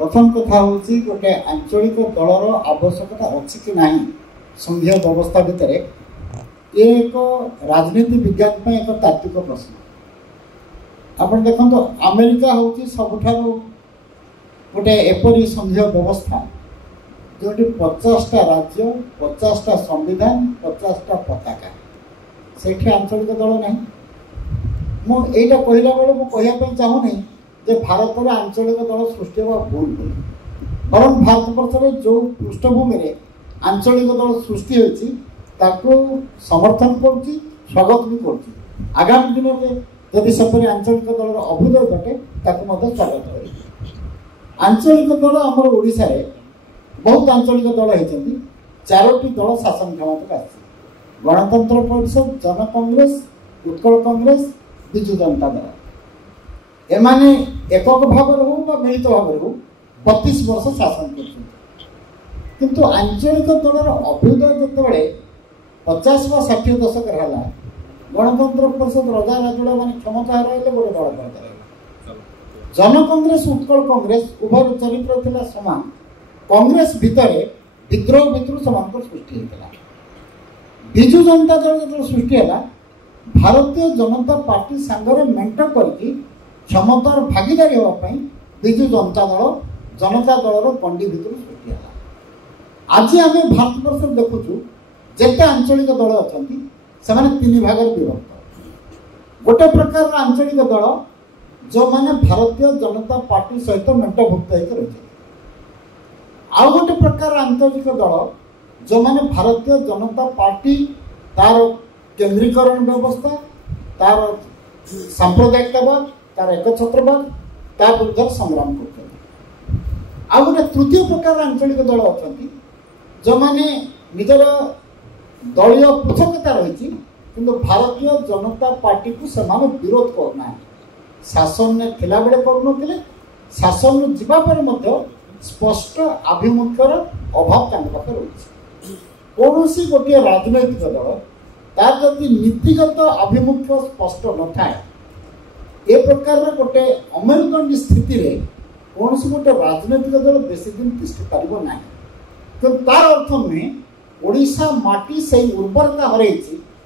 प्रथम कथा हूँ गोटे आंचलिक दलर आवश्यकता अच्छी कि ना संघीय व्यवस्था भितर ये एक राजनीति विज्ञान एक तात्विक प्रश्न। आप देखो अमेरिका हूँ सबुठार गोटे एपरी संघीय व्यवस्था जो 50टा राज्य 50टा संविधान 50टा पताका से आंचलिक दल ना मुझे कहला बेले मुझे कहवाई चाहूनी जे भारत में आंचलिक दल सृष्टि हवा भूल बोली बरं भारत वर्ष जो पृष्ठभूमि में आंचलिक दल सृष्टि होती समर्थन करुच्ची स्वागत भी करुच्ची आगामी दिन में जदि सेपरी आंचलिक दल अभ्युदय घटे स्वागत कर आंचलिक दल आमर ओडिशा रे बहुत आंचलिक दल होती 4टी दल शासन क्षमता आसी गणतंत्र परिषद जन कांग्रेस उत्कल कांग्रेस विजु जनता दल एमाने एकक भाव हो मिलित भाव हो 32 वर्ष शासन किंतु आंचलिक दलर अभ्युदय जिते 50 व 60 दशक है गणतंत्र परिषद रजा राजुड़ा मान क्षमता रही गोटे दल करते जन कांग्रेस उत्कल कांग्रेस उभय चरित्र थिला समान कांग्रेस भितर विद्रोह भितर समान सृष्टि होता विजु जनता दल जो सृष्टि है भारतीय जनता पार्टी सांगरे मेंट करके क्षमतार भागीदारी होगापी विजु जनता दल कंडी भितर सृष्टि है आज आम भारत वर्ष देखुचु जिते आंचलिक दल अच्छा से 3 भाग विभक्त गोटे प्रकार आंचलिक दल जो माने भारतीय जनता पार्टी सहित मेंटभुक्त होकर रही आउ गोटे प्रकार आंचलिक दल जो माने भारतीय जनता पार्टी तार केंद्रीकरण व्यवस्था तार सांप्रदायिकवाद तार एकछत्रवाद तार विरुद्ध संग्राम कर आउ गोटे तृतीय प्रकार आंचलिक दल अच्छा जो माने निजर दलीय पृथकता रही किंतु भारतीय जनता पार्टी को से विरोध करना शासन में थिला बेले करुनथिले शासन जावापर स्पष्ट आभिमुख्यर अभाव पाखे रही कौन गोटे राजनैतिक दल तार जदि नीतिगत आभिमुख्य स्पष्ट न थाए ए प्रकार गोटे अमेरुदंडी स्थिति रे कौन गोटे राजनैतिक दल बेसी दिन तिष्ठि पारिबो नाही तो तार अर्थ नुहे ओडिशा माटी से उर्वरता हरई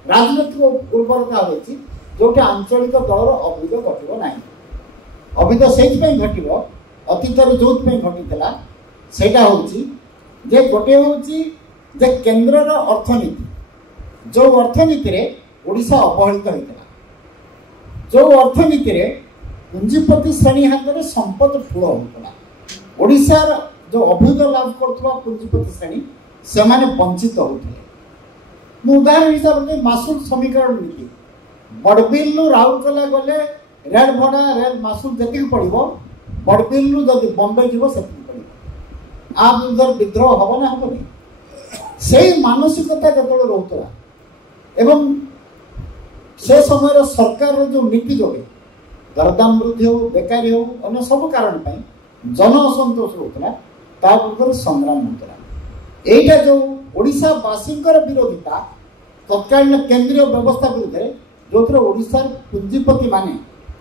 राजनैतिक उर्वरता हरई जो आंचलिक दलर अभ्युदय घटो ना अभ्युदय से घट अतीत जो घटीला सेटा हूँ जे गोटे हूँ जे केन्द्र अर्थनीति जो अर्थनीति रे ओडिशा अवहेलित होता जो अर्थनीति रे पुंजीपति श्रेणी हाथ में संपद ठूल होता ओडिशार जो अभ्युदय लाभ कर पुंजीपति श्रेणी से वंचित होते उदाहरण हिसाब से मासुल समीकरण नीति बड़बिल राउरकेला गले रेल भड़ा रेल मासुल जी पड़ो बड़बिल जदि बम्बे जीव से पड़ो आ विरुद्ध विद्रोह हम ना हेनी से मानसिकता जो रोला एवं से समय सरकार जो नीति जोगे दरदाम वृद्धि हो बेकारी हो अन्य सब कारण जन असंतोष होता विरुद्ध संग्राम होता यहीटा जो ओडिशावासी विरोधिता तत्कालीन केंद्रीय व्यवस्था विरुद्ध जो ओडिशार पुंजीपति माने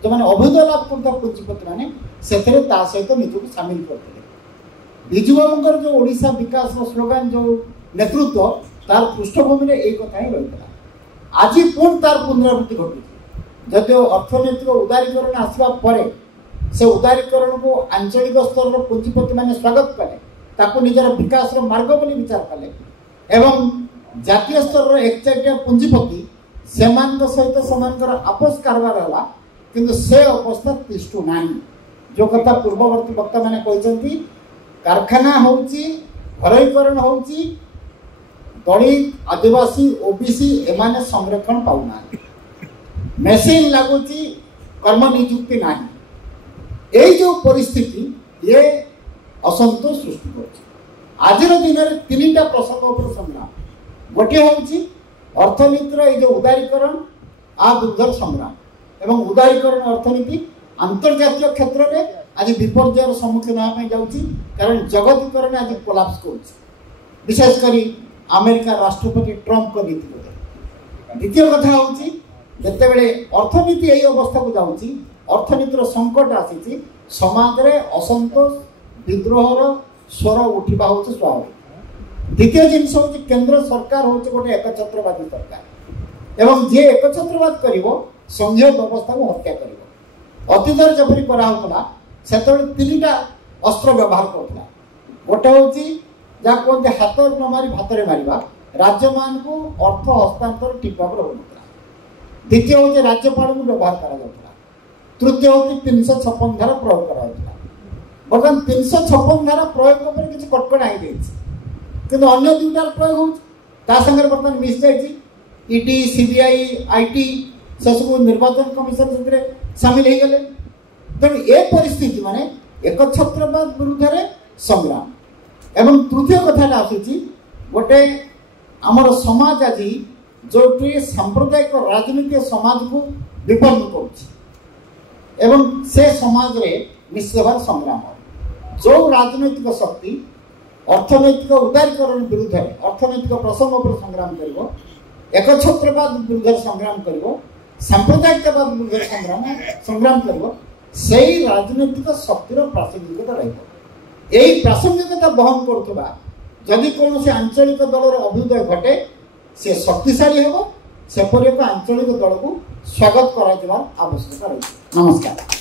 जो मैंने अभ्युदय लाभ करता पुंजीपति माने सहित निजक सामिल करते विजु बाबूर जो ओडिशा विकास स्लोगान जो नेतृत्व तार पृष्ठभूमि में एक कथा ही रही आज पुणी तार पुनरावृत्ति घटुची जदिव अर्थनैतिक उदारीकरण आसवा परे से उदारीकरण को आंचलिक स्तर पुंजीपति माने स्वागत कले ताको निजर विकास मार्ग बोली विचार कले एवं जातीय स्तर एकचाटिया पुंजीपति सेमान सहित सेमानकर आपस कारबार है किंतु से अवस्था तिष्ठु ना जो कथा पूर्ववर्ती वक्ता मैंने कहते कारखाना होरईकरण हो दलित आदिवासी ओबीसी एमाने संरक्षण पाऊना मेसीन लगुच कर्म नियुक्ति ना यही जो परिस्थिति ये असंतोष सृष्टि कर आज दिन में 3टा प्रसंग उपर संग्राम गोटे हूँ अर्थनीतिर जो उदारीकरण आ विरुद्ध संग्राम एवं उदारीकरण अर्थनीति अंतर्जातीय क्षेत्र में आज विपर्ययर सम्मुखीन होगा जाऊँगी कारण जगतीकरण आज कोलाप्स कर विशेषकर अमेरिका राष्ट्रपति ट्रंप नीति द्वितीय कथा हूँ जिते बड़े अर्थनीति यही अवस्था को जाऊँगी अर्थनीतिर संकट आसी समाज रे असंतोष विद्रोहर स्वर उठा हूँ स्वाभाविक। द्वितीय जिनस हूँ केंद्र सरकार हूँ गोटे एकछत्रवादी सरकार एवं जी एकछत्रवाद कर संघीय व्यवस्था को हत्या कर अतीत जपरी कराला से तीन अस्त्र व्यवहार करूला। गोटे हूँ जहाँ कहते हाथ न मारी भात मारिबा राज्य मान को अर्थ हस्तांतर ठीक भाव हो। द्वितीय हूँ राज्यपाल को व्यवहार करा। तृतीय हूँ 356 धारा प्रयोग करा। बर्तमान 356 धारा प्रयोग पर किसी कटकणा हो कि अन्य दुईटार प्रयोग हो बर्तमान मिस जाइए ईडी सीबीआई आईटी से सब निर्वाचन कमिशन से सामिल हो गले। तेणु ए परिस्थिति माने एकछत्रवाद विरुद्ध में संग्राम एवं तृतीय कथा आसूची गोटे आमर समाज आज जो सांप्रदायिक राजनीतिक समाज को विपन्न कर से समाज रे निश्चित भाव संग्राम जो राजनैतिक शक्ति अर्थनैतिक उदारीकरण विरुद्ध अर्थनैतिक प्रसंग पर संग्राम कर एकछत्रवाद विरुद्ध संग्राम कर सांप्रदायिकवाद विरुद्ध संग्राम कर से राजनैतिक शक्तिर प्रासंगिकता रही। यही प्रासंगिकता बहन करुवा जदि कौन से आंचलिक दलर अभ्युदय घटे से शक्तिशाली होगा सेपरी एक आंचलिक दल को स्वागत कर आवश्यकता रही। नमस्कार।